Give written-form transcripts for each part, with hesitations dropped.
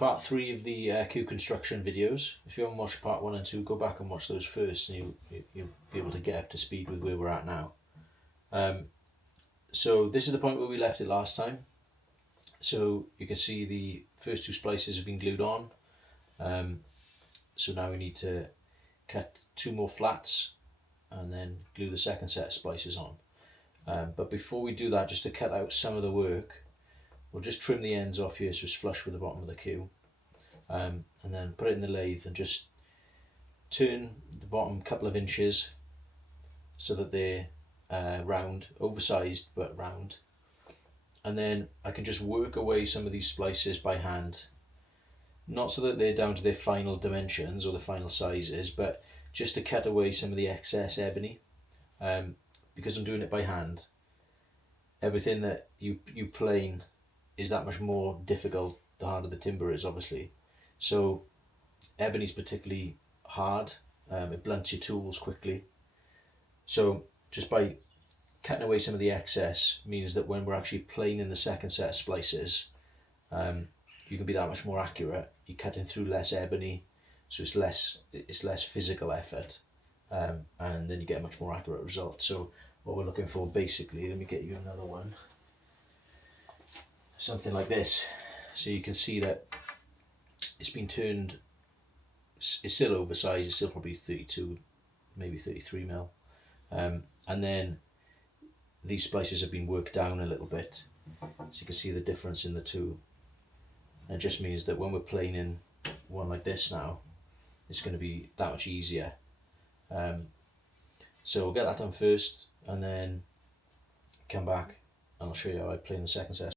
part 3 of the queue construction videos. If you haven't watched part 1 and 2, go back and watch those first, and you'll be able to get up to speed with where we're at now. So this is the point where we left it last time. So you can see the first 2 splices have been glued on. So now we need to cut 2 more flats and then glue the second set of splices on. But before we do that, just to cut out some of the work, we'll just trim the ends off here so it's flush with the bottom of the queue, and then put it in the lathe and just turn the bottom couple of inches so that they're round, oversized but round. And then I can just work away some of these splices by hand, not so that they're down to their final dimensions or the final sizes, but just to cut away some of the excess ebony. Because I'm doing it by hand, everything that you plane is that much more difficult the harder the timber is, obviously. So ebony's particularly hard, it blunts your tools quickly. So just by cutting away some of the excess means that when we're actually planing the second set of splices, you can be that much more accurate. You're cutting through less ebony, so it's less physical effort, and then you get a much more accurate result. So what we're looking for, basically, let me get you another one, something like this. So you can see that it's been turned, it's still oversized, it's still probably 32, maybe 33 mil, and then these splices have been worked down a little bit, so you can see the difference in the two. And it just means that when we're planing one like this now, it's going to be that much easier. So we'll get that done first, and then come back and I'll show you how I plane the second set.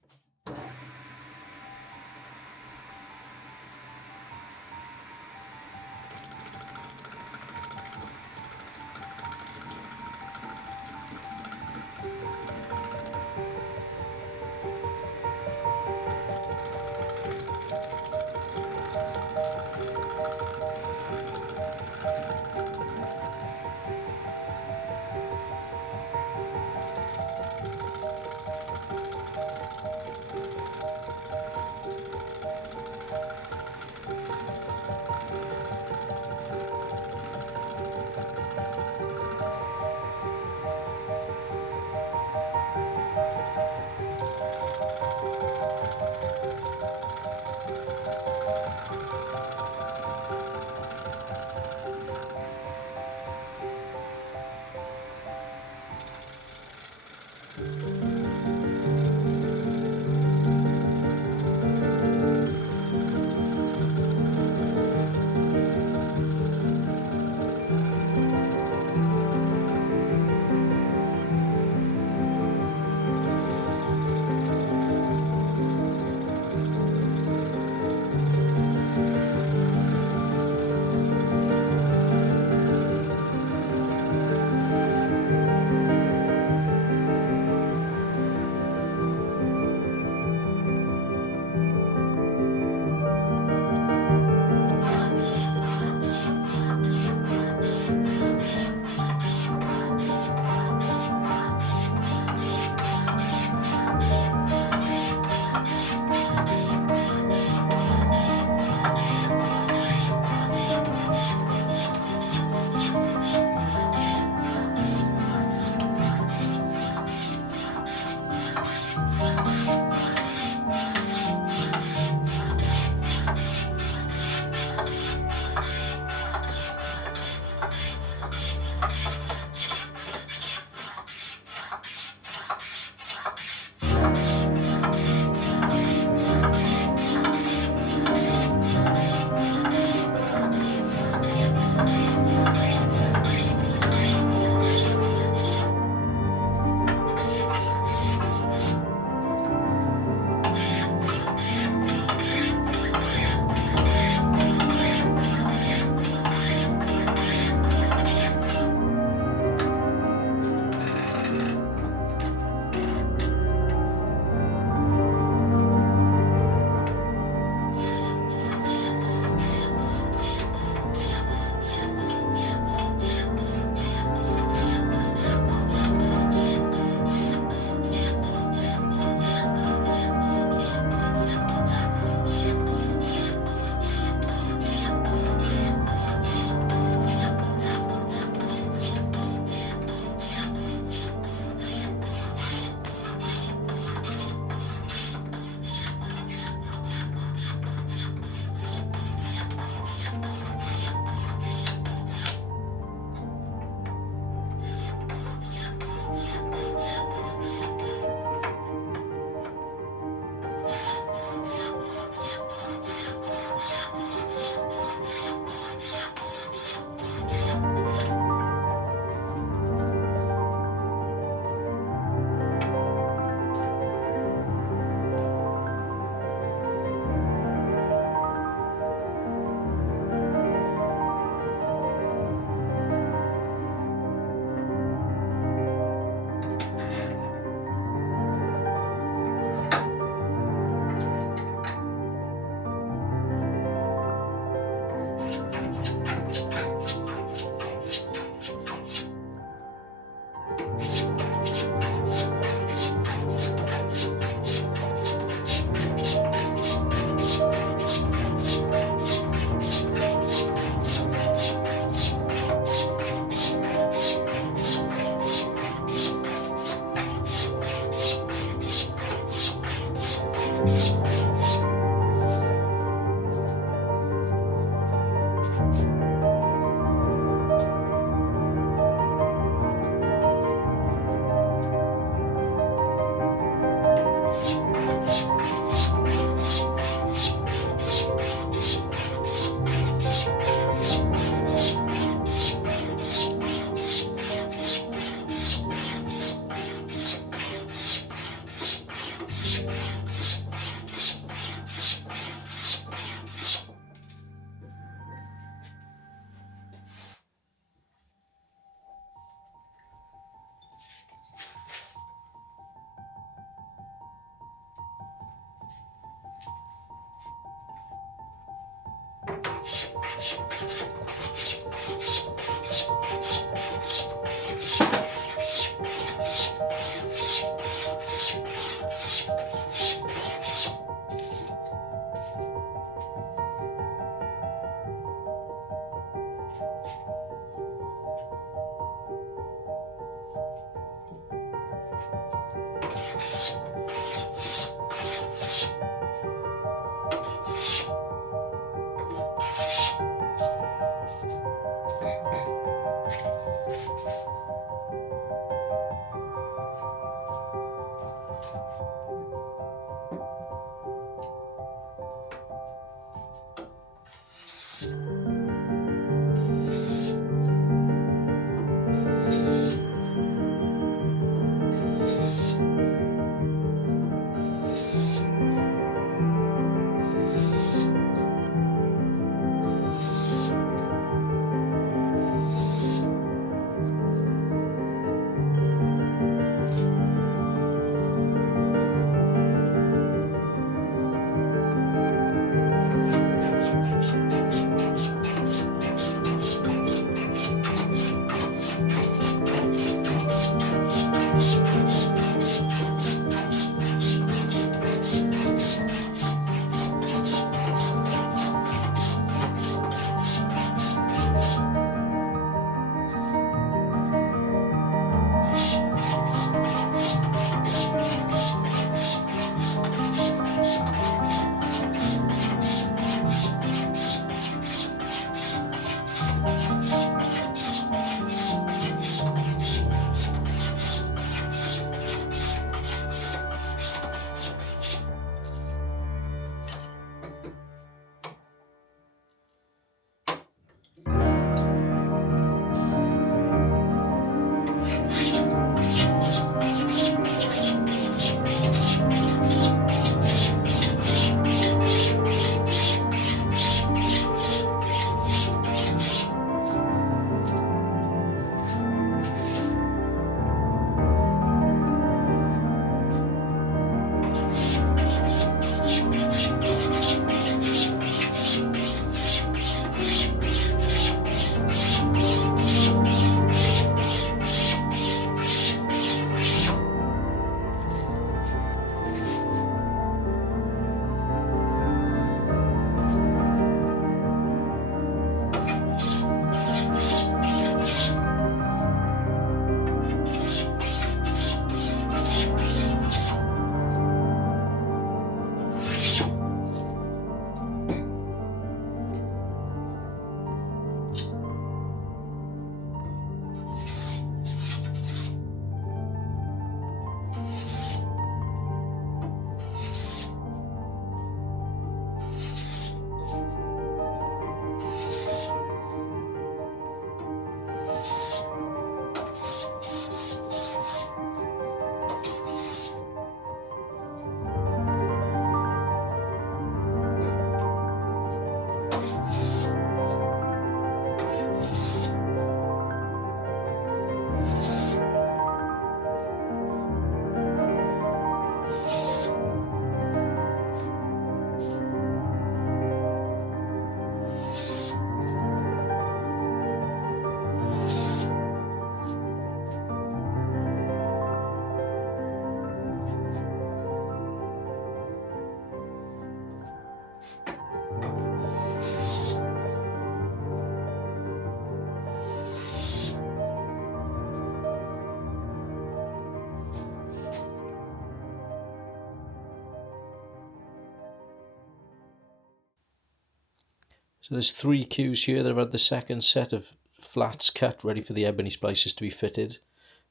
So there's 3 queues here that have had the second set of flats cut, ready for the ebony splices to be fitted.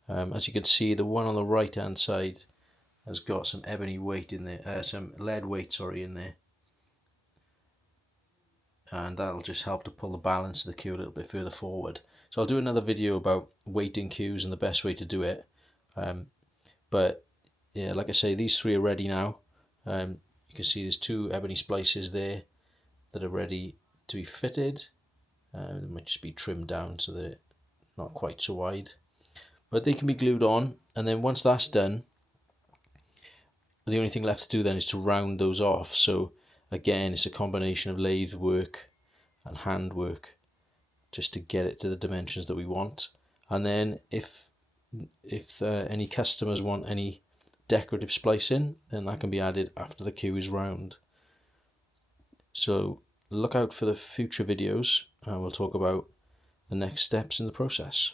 As you can see, the one on the right hand side has got some ebony weight in there, some lead weight, sorry, in there. And that'll just help to pull the balance of the queue a little bit further forward. So I'll do another video about weighting queues and the best way to do it. But yeah, like I say, these 3 are ready now. You can see there's 2 ebony splices there that are ready to be fitted. They might just be trimmed down so they're not quite so wide. But they can be glued on, and then once that's done, the only thing left to do then is to round those off. So again, it's a combination of lathe work and hand work just to get it to the dimensions that we want. And then if any customers want any decorative splicing, then that can be added after the queue is round. So look out for the future videos, and we'll talk about the next steps in the process.